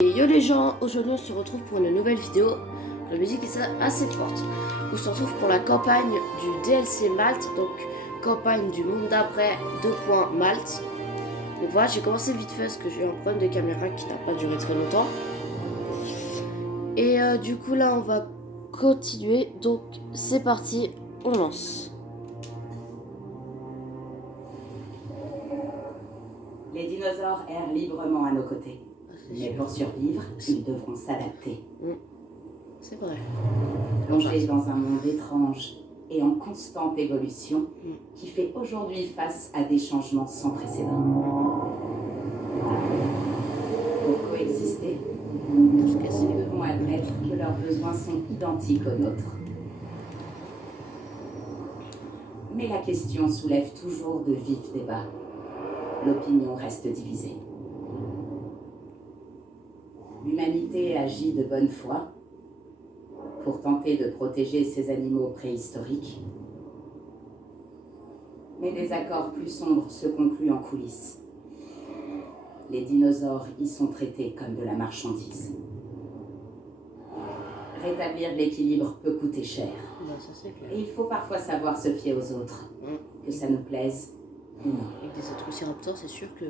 Et yo les gens, aujourd'hui on se retrouve pour une nouvelle vidéo. La musique est assez forte. On se retrouve pour la campagne du DLC Malte, donc campagne du monde d'après 2. Malte. Donc voilà, j'ai commencé vite fait parce que j'ai eu un problème de caméra qui n'a pas duré très longtemps. Et du coup là on va continuer, donc c'est parti, on lance. Les dinosaures errent librement à nos côtés. Mais pour survivre, ils devront s'adapter. C'est vrai. Plongés dans un monde étrange et en constante évolution qui fait aujourd'hui face à des changements sans précédent. Pour coexister, nous devons admettre que leurs besoins sont identiques aux nôtres. Mais la question soulève toujours de vifs débats. L'opinion reste divisée. L'humanité agit de bonne foi pour tenter de protéger ces animaux préhistoriques. Mais des accords plus sombres se concluent en coulisses. Les dinosaures y sont traités comme de la marchandise. Rétablir l'équilibre peut coûter cher. Et il faut parfois savoir se fier aux autres, que ça nous plaise ou non. Avec des Atrociraptors, c'est sûr que...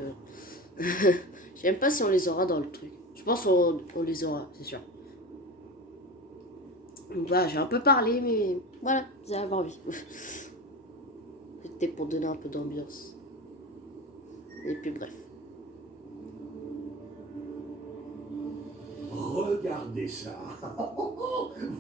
Je sais même pas si on les aura dans le truc. Je pense qu'on les aura, c'est sûr. Donc voilà, j'ai un peu parlé, mais voilà, vous allez avoir envie. C'était pour donner un peu d'ambiance. Et puis bref. Regardez ça.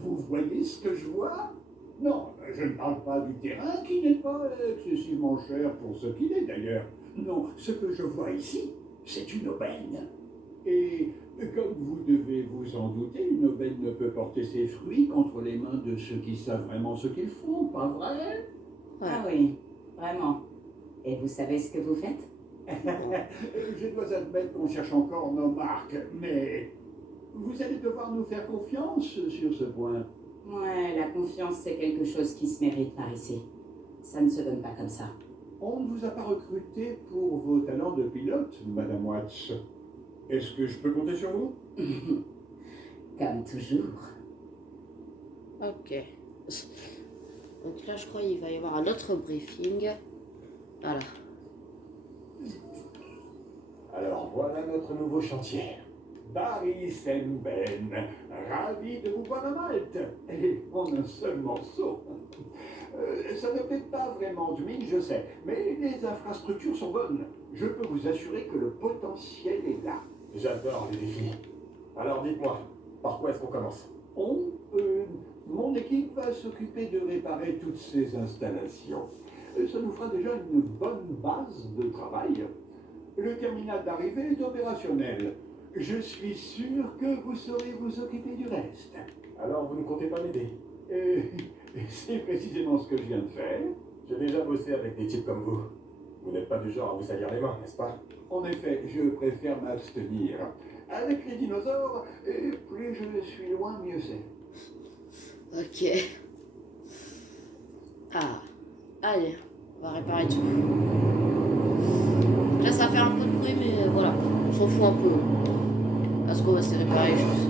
Vous voyez ce que je vois? Non, je ne parle pas du terrain qui n'est pas excessivement cher pour ce qu'il est d'ailleurs. Non, ce que je vois ici, c'est une aubaine. Et comme vous devez vous en douter, une aubaine ne peut porter ses fruits qu'entre les mains de ceux qui savent vraiment ce qu'ils font, pas vrai? Ouais. Ah oui, vraiment. Et vous savez ce que vous faites? Je dois admettre qu'on cherche encore nos marques, mais vous allez devoir nous faire confiance sur ce point. Ouais, la confiance, c'est quelque chose qui se mérite par ici. Ça ne se donne pas comme ça. On ne vous a pas recruté pour vos talents de pilote, Madame Watts. Est-ce que je peux compter sur vous? Comme toujours. Ok. Donc là, je crois qu'il va y avoir un autre briefing. Voilà. Alors voilà notre nouveau chantier. Barry Ben, ravi de vous voir à Malte. Et en un seul morceau. Ça ne fait pas vraiment de mine, je sais, mais les infrastructures sont bonnes. Je peux vous assurer que le potentiel est là. J'adore les défis. Alors dites-moi, par quoi est-ce qu'on commence? Mon équipe va s'occuper de réparer toutes ces installations. Ça nous fera déjà une bonne base de travail. Le terminal d'arrivée est opérationnel. Je suis sûr que vous saurez vous occuper du reste. Alors vous ne comptez pas m'aider? C'est précisément ce que je viens de faire. J'ai déjà bossé avec des types comme vous. Vous n'êtes pas du genre à vous salir les mains, n'est-ce pas? En effet, je préfère m'abstenir. Avec les dinosaures, plus je suis loin, mieux c'est. Ok. Ah. Allez, on va réparer tout. Là, ça va faire un peu de bruit, mais voilà. On s'en fout un peu. Parce qu'on va se réparer les choses.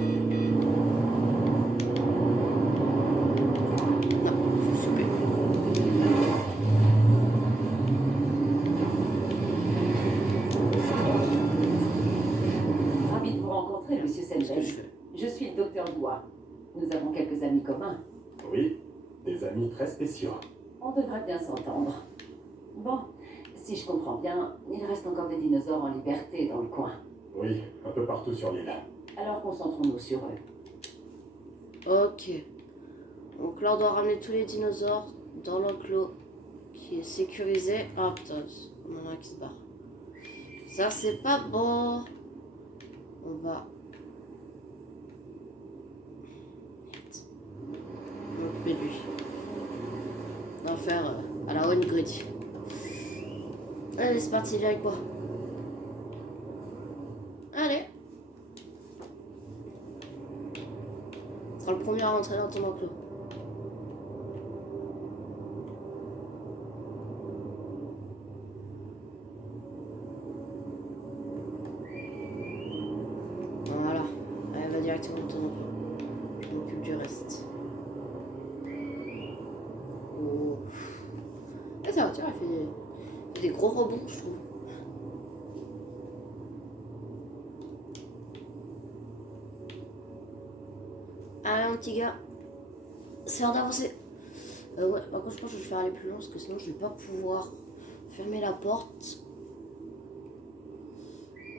Non, faut souper. Ravi de vous rencontrer, monsieur Selden. Je suis le docteur Doua. Nous avons quelques amis communs. Oui, des amis très spéciaux. On devrait bien s'entendre. Bon, si je comprends bien, il reste encore des dinosaures en liberté dans le coin. Oui, un peu partout sur l'île. Alors concentrons-nous sur eux. Ok. Donc là, on doit ramener tous les dinosaures dans l'enclos qui est sécurisé. Ah putain, on en a un qui se barre. Ça, c'est pas bon. On va... On va occuper de lui. On va faire à la One Grid. Allez, c'est parti, viens avec moi. Allez. Tu seras le premier à rentrer dans ton enclos. Voilà. va directement au temps. Je m'occupe du reste. Oh. Et ça va, tiens, elle fait des gros rebonds, je trouve. Allez, mon petit gars. C'est l'heure d'avancer. Ouais, par contre, je pense que je vais faire aller plus loin parce que sinon, je vais pas pouvoir fermer la porte.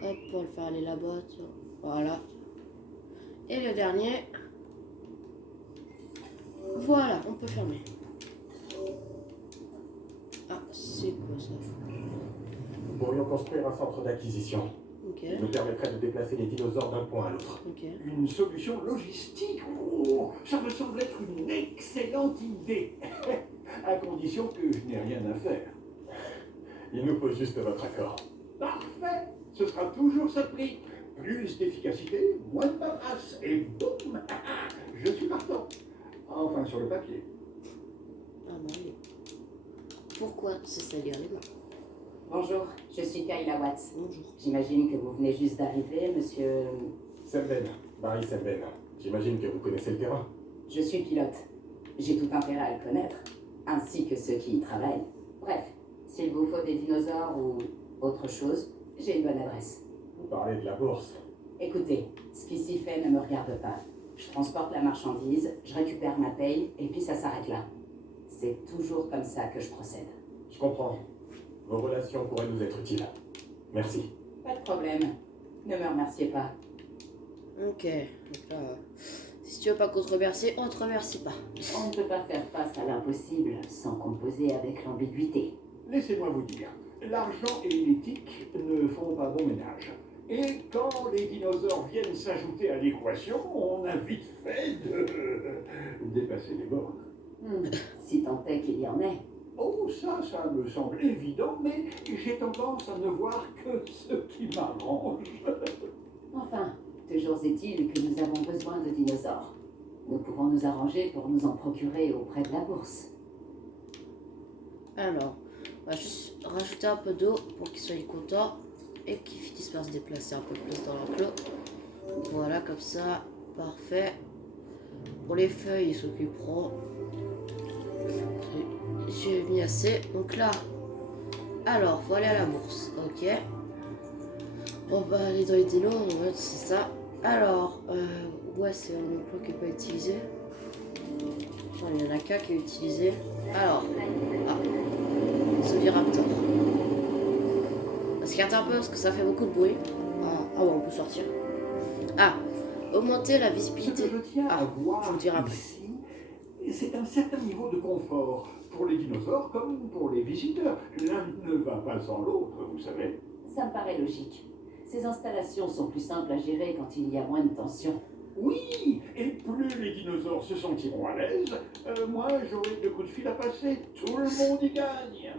Hop, on va le faire aller là-bas, tiens. Voilà. Et le dernier. Voilà, on peut fermer. Ah, c'est quoi ça? Nous pourrions construire un centre d'acquisition. Ok, Il nous permettrait de déplacer les dinosaures d'un point à l'autre. ok. Une solution logistique. Oh, ça me semble être une excellente idée. À condition que je n'ai rien à faire. Il nous faut juste votre accord. Parfait. Ce sera toujours ça de prix. Plus d'efficacité, moins de paperasse. Et boum. Je suis partant. Enfin, sur le papier. Ah bah oui. Pourquoi se salir les mains? Bonjour, je suis Kayla Watts. Bonjour. J'imagine que vous venez juste d'arriver, monsieur... Semben, Barry Semben. J'imagine que vous connaissez le terrain. Je suis pilote. J'ai tout intérêt à le connaître, ainsi que ceux qui y travaillent. Bref, s'il vous faut des dinosaures ou autre chose, j'ai une bonne adresse. Vous parlez de la bourse. Écoutez, ce qui s'y fait ne me regarde pas. Je transporte la marchandise, je récupère ma paye, et puis ça s'arrête là. C'est toujours comme ça que je procède. Je comprends. Vos relations pourraient nous être utiles. Merci. Pas de problème. Ne me remerciez pas. Ok. Donc là, si tu veux pas qu'on te remercie, on te remercie pas. On ne peut pas faire face à l'impossible sans composer avec l'ambiguïté. Laissez-moi vous dire, l'argent et l'éthique ne font pas bon ménage. Et quand les dinosaures viennent s'ajouter à l'équation, on a vite fait de dépasser les bornes. Si tant est qu'il y en ait. Oh, ça me semble évident, mais j'ai tendance à ne voir que ce qui m'arrange. Enfin, toujours est-il que nous avons besoin de dinosaures. Nous pouvons nous arranger pour nous en procurer auprès de la bourse. Alors, on va juste rajouter un peu d'eau pour qu'ils soient contents et qu'ils finissent par se déplacer un peu plus dans l'enclos. Voilà, comme ça, parfait. Pour les feuilles, ils s'occuperont. J'ai mis assez. Donc là, alors, faut aller à la bourse. Ok. On va aller dans les dinos, ouais, c'est ça. Alors, ouais, c'est un emploi qui n'est pas utilisé. Enfin, il y en a qu'un qui est utilisé. Alors, Raptor. On va se garder un peu parce que ça fait beaucoup de bruit. Ah ouais, on peut sortir. Ah, augmenter la Ce visibilité. que je tiens à je voir vous le dirai après. ici, c'est un certain niveau de confort pour les dinosaures comme pour les visiteurs. L'un ne va pas sans l'autre, vous savez. Ça me paraît logique. Ces installations sont plus simples à gérer quand il y a moins de tension. Oui, et plus les dinosaures se sentiront à l'aise, moins j'aurai de coups de fil à passer. Tout le monde y gagne.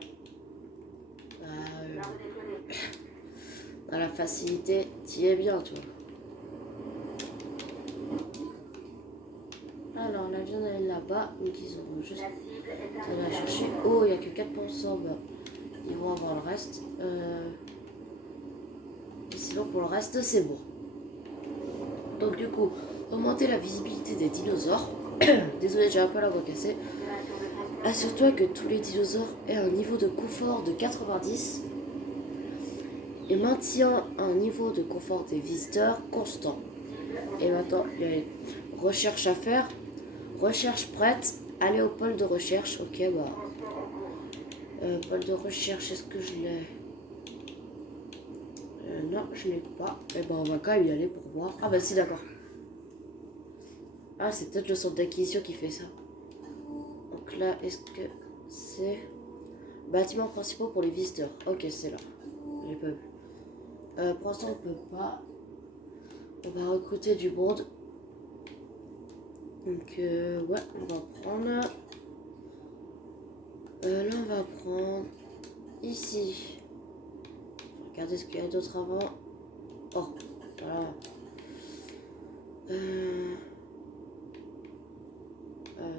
Dans la facilité, t'y es bien, toi. Alors, la viande elle est là-bas, donc ils auront juste à la chercher. Oh, il n'y a que 4%, bah, ils vont avoir le reste. Et sinon, pour le reste, c'est bon. Donc, du coup, augmenter la visibilité des dinosaures. Désolé, j'ai un peu la voix cassée. Assure-toi que tous les dinosaures aient un niveau de confort de 90 et maintient un niveau de confort des visiteurs constant. Et maintenant, il y a une recherche à faire. Recherche prête. Aller au pôle de recherche. Ok, bah. Pôle de recherche, est-ce que je l'ai? Non, je l'ai pas. Et ben, on va quand même y aller pour voir. Ah, bah si, d'accord. Ah, c'est peut-être le centre d'acquisition qui fait ça. Donc là, est-ce que c'est bâtiments principaux pour les visiteurs? Ok, c'est là. J'ai pas vu. Pour l'instant, on peut pas. On va recruter du monde. Donc, ouais, on va prendre. Là, on va prendre ici. Regardez ce qu'il y a d'autre avant. Oh, voilà.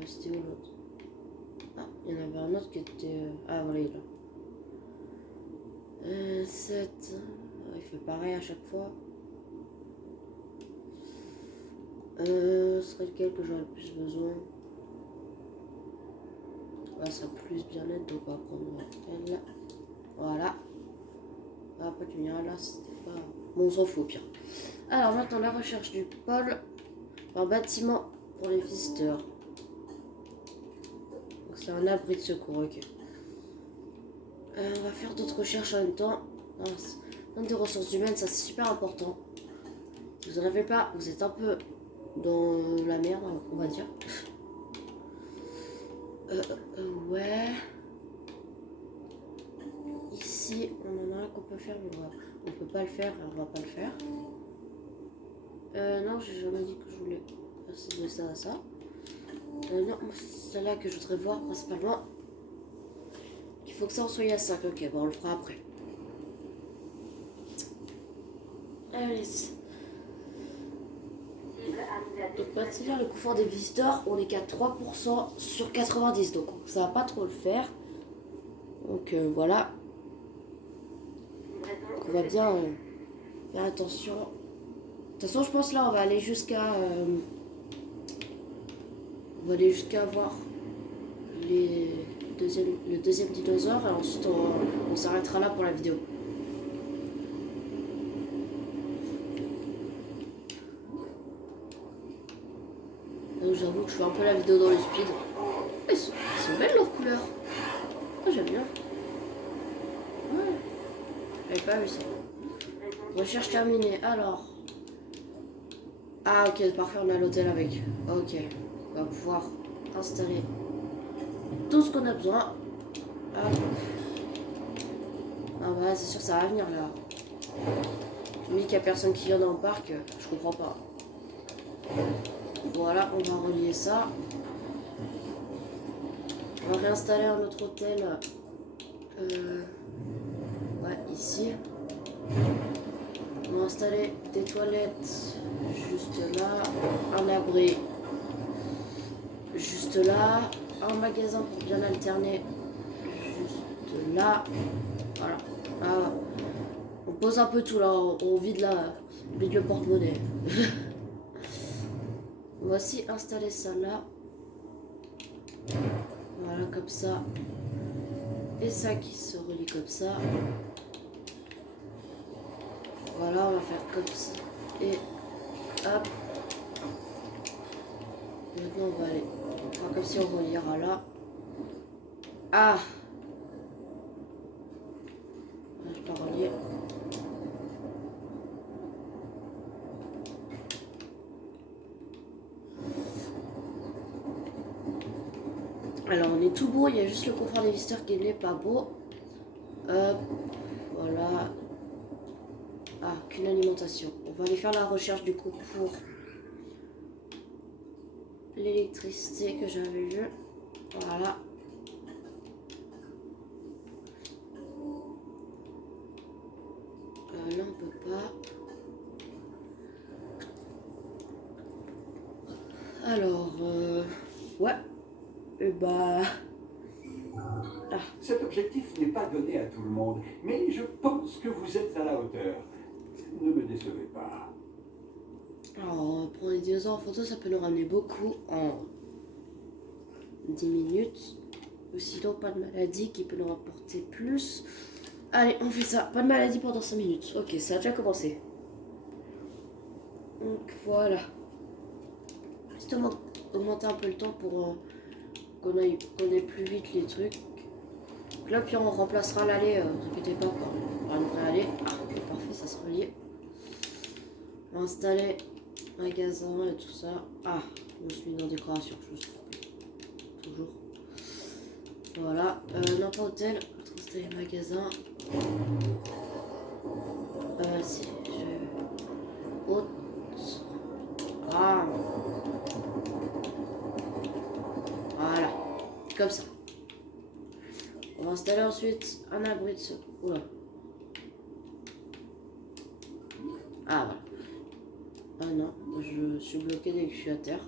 C'était où l'autre? Ah, il y en avait un autre qui était... Ah, voilà, il est là. 7. Il fait pareil à chaque fois. Ce serait lequel que j'aurais le plus besoin? Ouais, ça plus bien-être, donc on va prendre elle. Voilà. Après, tu me diras là, c'était pas. Bon, on s'en fout au pire. Alors, maintenant, la recherche du pôle. Un bâtiment pour les visiteurs. Donc, c'est un abri de secours, ok. On va faire d'autres recherches en même temps. Dans des ressources humaines, ça c'est super important. Vous en avez pas, vous êtes un peu dans la merde, on va dire. Ouais. Ici, on en a un qu'on peut faire, mais on peut pas le faire, on va pas le faire. Non, j'ai jamais dit que je voulais passer de ça à ça. Non, c'est celle-là que je voudrais voir principalement. Il faut que ça en soit à 5, ok, bon, on le fera après. Allez. Donc maintenant, le confort des visiteurs, on est qu'à 3% sur 90, donc ça va pas trop le faire. Donc voilà. Donc, on va bien faire attention. De toute façon, je pense là, on va aller jusqu'à voir le deuxième dinosaure et ensuite on s'arrêtera là pour la vidéo. Donc j'avoue que je fais un peu la vidéo dans le speed. Ils sont belles leurs couleurs. Oh, j'aime bien. Ouais. J'avais pas vu ça. Recherche terminée. Alors. Ah ok, parfait, on a l'hôtel avec. Ok. On va pouvoir installer tout ce qu'on a besoin. Ah, bah c'est sûr, ça va venir là. Je me dis qu'il n'y a personne qui vient dans le parc, je comprends pas. Voilà, on va relier ça. On va réinstaller un autre hôtel. Ouais, ici. On va installer des toilettes juste là. Un abri juste là. Un magasin pour bien alterner juste là. Voilà. Ah, on pose un peu tout là. On vide le porte-monnaie. On va aussi installer ça là. Voilà, comme ça. Et ça qui se relie comme ça. Voilà, on va faire comme ça. Et hop. Maintenant, on va aller. On fera comme si on reliera là. Ah! Je peux relier. Alors on est tout beau, il y a juste le confort des visiteurs qui n'est pas beau. Voilà. Ah, qu'une alimentation. On va aller faire la recherche du coup pour l'électricité que j'avais vue. Voilà. Là on peut pas. Alors, ouais. Et bah... Ah. Cet objectif n'est pas donné à tout le monde, mais je pense que vous êtes à la hauteur. Ne me décevez pas. Alors, prendre les dinosaures en photo, ça peut nous ramener beaucoup en 10 minutes. Ou sinon, pas de maladie qui peut nous rapporter plus. Allez, on fait ça. Pas de maladie pendant 5 minutes. Ok, ça a déjà commencé. Donc voilà. Juste augmenter un peu le temps pour qu'on ait plus vite les trucs. Donc là, puis on remplacera l'allée. Ne vous inquiétez pas, quoi. On aura une vraie allée. Ah, ok, parfait, ça se relie. On va installer magasin et tout ça. Ah, je me suis mis dans décoration. Je me suis trompée. Toujours. Voilà. Non, pas hôtel. On va installer magasin. Si. Hôte. Ah. Voilà. Comme ça. On va installer ensuite un abri de secours. Oula. Ah, voilà. Ah non, je suis bloqué dès que je suis à terre.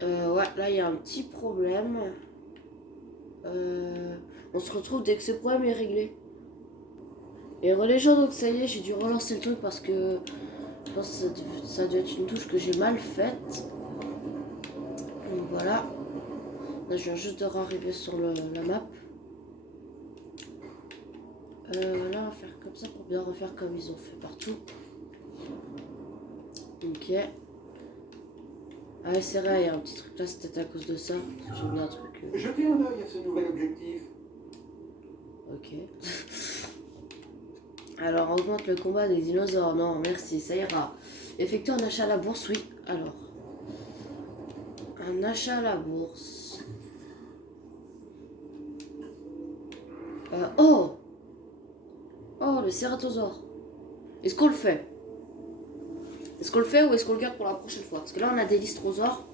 Ouais, là il y a un petit problème. On se retrouve dès que ce problème est réglé. Et les gens, donc ça y est, j'ai dû relancer le truc parce que je pense que ça doit être une touche que j'ai mal faite. Donc voilà. Là, je viens juste de arriver sur la map. Là, on va faire comme ça pour bien refaire comme ils ont fait partout. Ok. Ah, c'est vrai, il y a un petit truc là, c'est peut-être à cause de ça. J'ai mis un truc. Jetez un œil à ce nouvel objectif. Ok. Alors, augmente le combat des dinosaures. Non, merci, ça ira. Effectue un achat à la bourse, oui. Alors. Un achat à la bourse. Oh! Oh, le cératosaure. Est-ce qu'on le fait? Est-ce qu'on le fait ou est-ce qu'on le garde pour la prochaine fois? Parce que là, on a des lystrosaures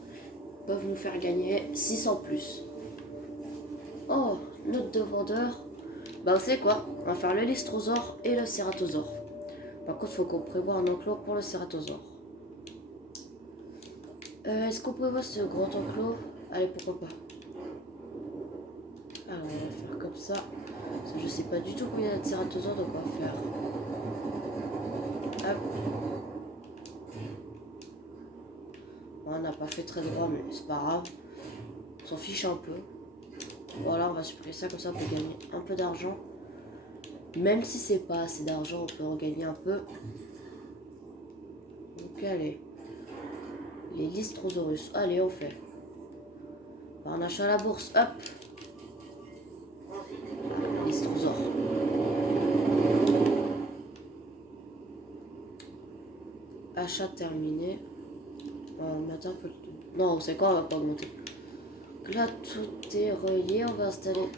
qui peuvent nous faire gagner 600 plus. Oh, note de vendeur. Bah, vous savez quoi? On va faire le lystrosaure et le cératosaure. Par contre, il faut qu'on prévoie un enclos pour le cératosaure. Est-ce qu'on prévoit ce grand enclos? Allez, pourquoi pas. Alors, on va faire comme ça. Parce que je sais pas du tout combien il y a de cératosaures, donc on va faire. Hop. Bon, on n'a pas fait très droit, mais c'est pas grave. On s'en fiche un peu. Voilà, on va supprimer ça, comme ça on peut gagner un peu d'argent. Même si c'est pas assez d'argent, on peut en gagner un peu. Donc allez. Les Lystrosaurus. Allez, on fait. Un achat à la bourse. Hop. Lystrosaure. Achat terminé. On va mettre un peu de... Non, c'est quoi, on va pas augmenter. Donc là, tout est relié. On va installer...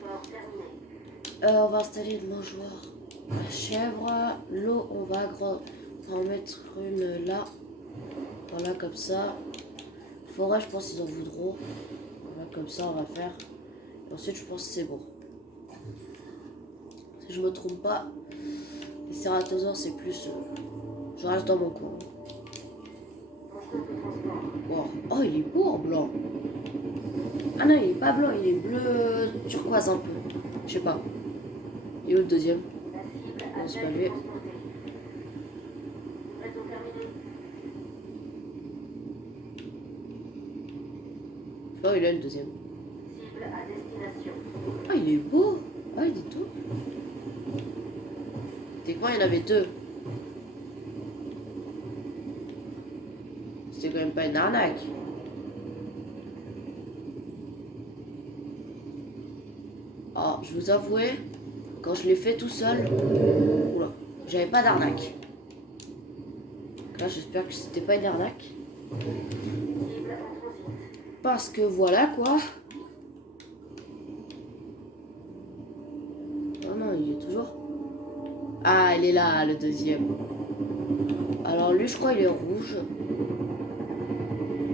une mangeoire. La chèvre. L'eau, on va en mettre une là. Voilà, comme ça. Forêt, je pense qu'ils en voudront. Voilà, comme ça, on va faire. Et ensuite, je pense que c'est bon. Si je me trompe pas, les cératosaures, c'est plus... je reste dans mon coin. Wow. Oh, il est beau en blanc. Ah non, il est pas blanc, il est bleu turquoise un peu. Je sais pas. Et où le deuxième? Non, c'est pas lui. Oh, il est le deuxième. Ah, il est beau. Ah, il dit tout. Techniquement, il y en avait deux. C'était quand même pas une arnaque. Alors, je vous avouer, quand je l'ai fait tout seul, oula, j'avais pas d'arnaque. Là, j'espère que c'était pas une arnaque. Parce que voilà quoi. Oh non, il est toujours. Ah, il est là, le deuxième. Alors lui, je crois, il est rouge.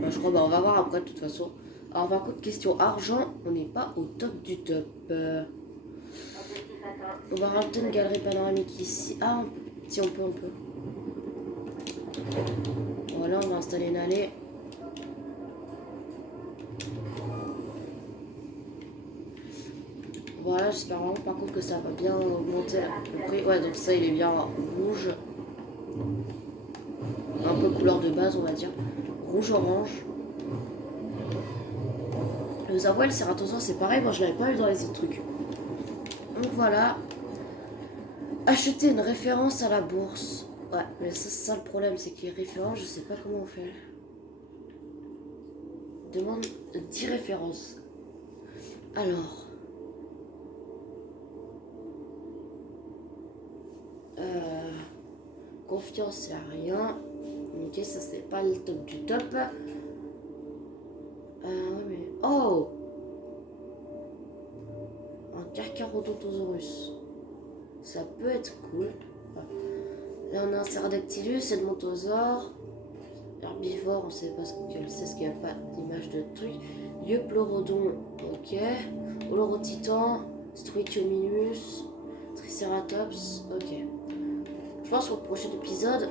Bah, je crois, bah, on va voir après, de toute façon. Alors, par contre, question argent, on n'est pas au top du top. On va rajouter une galerie panoramique ici. Ah, si on peut, on peut. Voilà, on va installer une allée. Voilà, j'espère vraiment par contre que ça va bien augmenter le prix. Ouais, donc ça, il est bien rouge. Un peu couleur de base, on va dire. Rouge-orange. Vous avouez, le cératosaure, c'est pareil. Moi, je l'avais pas eu dans les autres trucs. Donc voilà. Acheter une référence à la bourse. Ouais, mais ça, c'est ça le problème, c'est qu'il est référent, je sais pas comment on fait. Demande 10 références. Alors. Confiance, il n'y a rien. Ok, ça c'est pas le top du top. Ouais, mais... Oh! Un Carcharodontosaurus. Ça peut être cool. Là on a un Ceradactylus, Edmontosaure. Herbivore, on sait pas ce qu'il n'y a pas d'image de truc. Dipleurodon, ok. Olorotitan, Struthiominus, Triceratops, ok. Je pense qu'au prochain épisode,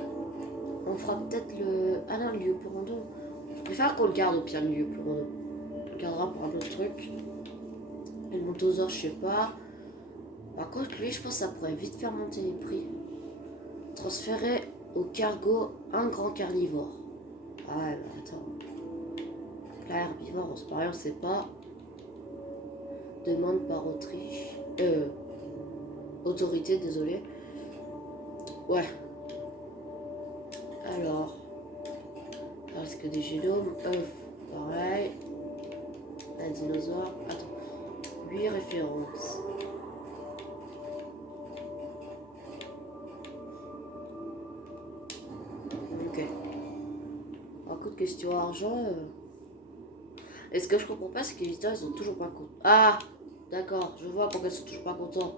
on fera peut-être le... Ah non, le Liopleurodon. Je préfère qu'on le garde au pire, le Liopleurodon. On le gardera pour un autre truc. Edmontosaure, je sais pas. Par contre, lui, je pense que ça pourrait vite faire monter les prix. Transférer au cargo un grand carnivore. Ah ouais, mais attends. Là, herbivore, c'est pareil, on sait pas. Demande par Autriche. Autorité, désolé. Ouais. Alors. Est-ce que des génomes? Pareil. Un dinosaure. Attends. 8 références. Ok. Un coup de question argent. Et ce que je comprends pas, c'est que les éditeurs, ils sont toujours pas contents. Ah! D'accord, je vois pourquoi ils sont toujours pas contents.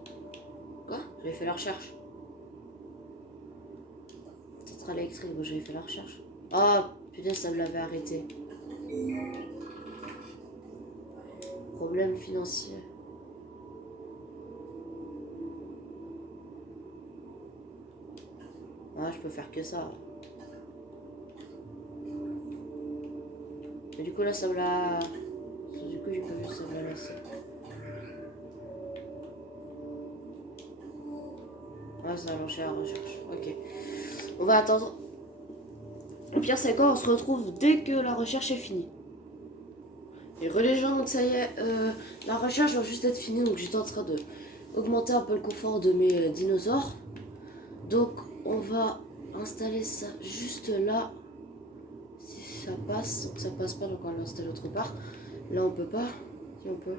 Quoi? J'avais fait la recherche. Centrale électrique, moi j'avais fait la recherche. Ah, putain, ça me l'avait arrêté. Problème financier. Ah, je peux faire que ça. Mais du coup, là, ça me l'a... Du coup, j'ai pas vu, ça me l'a laissé. Ah, ça a lancé la recherche. Ok. On va attendre. Le pire, c'est quand on se retrouve dès que la recherche est finie. Et les gens, donc ça y est, la recherche va juste être finie. Donc j'étais en train de augmenter un peu le confort de mes dinosaures. Donc on va installer ça juste là. Si ça passe, ça passe pas, donc on va l'installer autre part. Là on peut pas. Si on peut.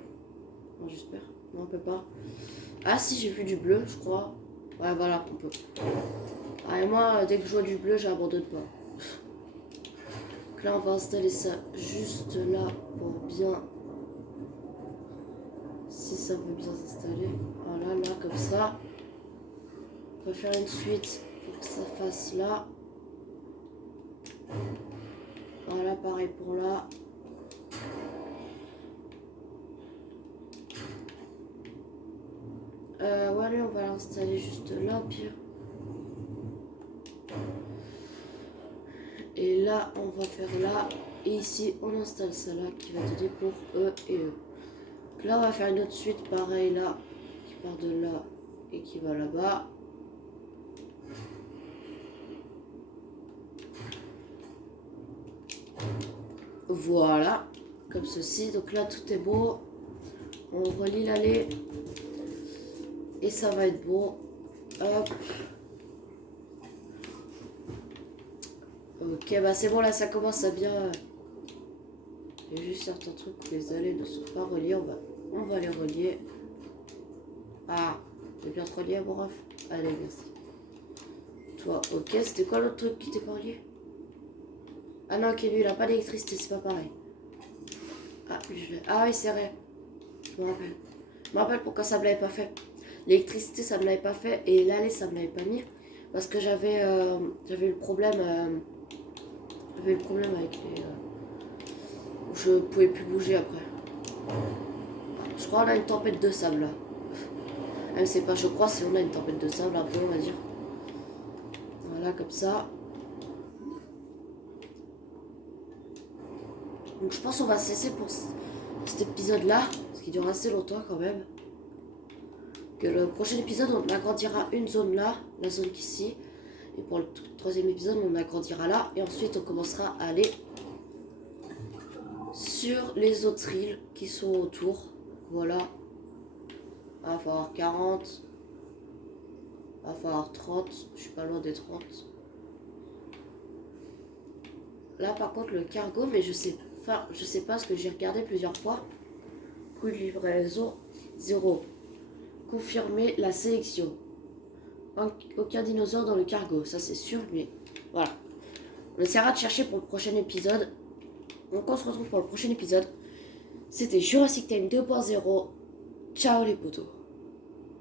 Non, j'espère. Non, on peut pas. Ah si, j'ai vu du bleu, je crois. Ouais, voilà, on peut. Ah, et moi, dès que je vois du bleu, j'abandonne pas. Donc là, on va installer ça juste là pour bien... Si ça veut bien s'installer. Voilà, là, comme ça. On va faire une suite pour que ça fasse là. Voilà, pareil pour là. Ouais, lui, on va l'installer juste là, au pire. Et là, on va faire là. Et ici, on installe ça là qui va donner pour eux et eux. Donc là, on va faire une autre suite, pareil là, qui part de là et qui va là-bas. Voilà, comme ceci. Donc là, tout est beau. On relie l'allée. Et ça va être beau. Hop. Ok, bah c'est bon, là ça commence à bien. Il y a juste certains trucs où les allées ne sont pas reliés. On va les relier. Ah, c'est bien te relié, mon ref. Allez, merci. Toi, ok, c'était quoi l'autre truc qui t'est pas relié? Ah non, ok, lui il a pas d'électricité, c'est pas pareil. Ah, lui je l'ai. Ah oui, c'est vrai. Je me rappelle. Je me rappelle pourquoi ça me l'avait pas fait. L'électricité, ça me l'avait pas fait. Et l'allée, ça me l'avait pas mis. Parce que j'avais le problème. J'avais le problème avec les. Je pouvais plus bouger après. Je crois qu'on a une tempête de sable là. Je sais pas, je crois si on a une tempête de sable un peu, on va dire. Voilà, comme ça. Donc je pense qu'on va cesser pour cet épisode là. Parce qu'il dure assez longtemps quand même. Que le prochain épisode, on agrandira une zone là, la zone ici. Et pour le troisième épisode, on agrandira là. Et ensuite, on commencera à aller sur les autres îles qui sont autour. Voilà. Il va falloir 40. Il va falloir 30. Je suis pas loin des 30. Là, par contre, le cargo, mais je sais pas parce que j'ai regardé plusieurs fois. Coût de livraison 0. Confirmer la sélection. Aucun dinosaure dans le cargo, ça c'est sûr, mais voilà. On essaiera de chercher pour le prochain épisode. Donc on se retrouve pour le prochain épisode. C'était Jurassic Time 2.0. Ciao les potos.